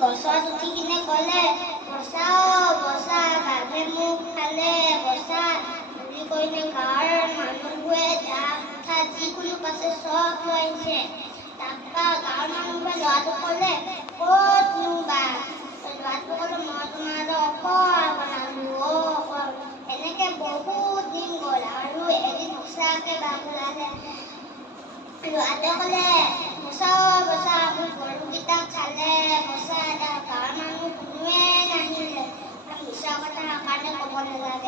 গছত উঠি কিনে ক'লে, বচা বচা, বাঘে মোক খালে বচা বুলি কৈনে গাঁৱৰ মানুহবোৰে যা যিকোনো পাছে চব লৈ আহিছে। তাৰপৰা গাঁৱৰ মানুহবোৰে ল'ৰাটোক ক'লে, ক'তনো বাঘ? ল'ৰাটোৱে ক'লে, মই তোমালৈ অকল বনালো অকল। এনেকে বহুত দিন গ'ল আৰু এদিন সঁচাকে বাঘ ওলালে। ল'ৰাটোৱে ক'লে, বচা বচা, মোৰ গৰুকেইটাক খালে বচা। গাঁৱৰ মানুহ কোনোৱে নাহিলে। মিছা কথা কাৰণে ক'ব নালাগে।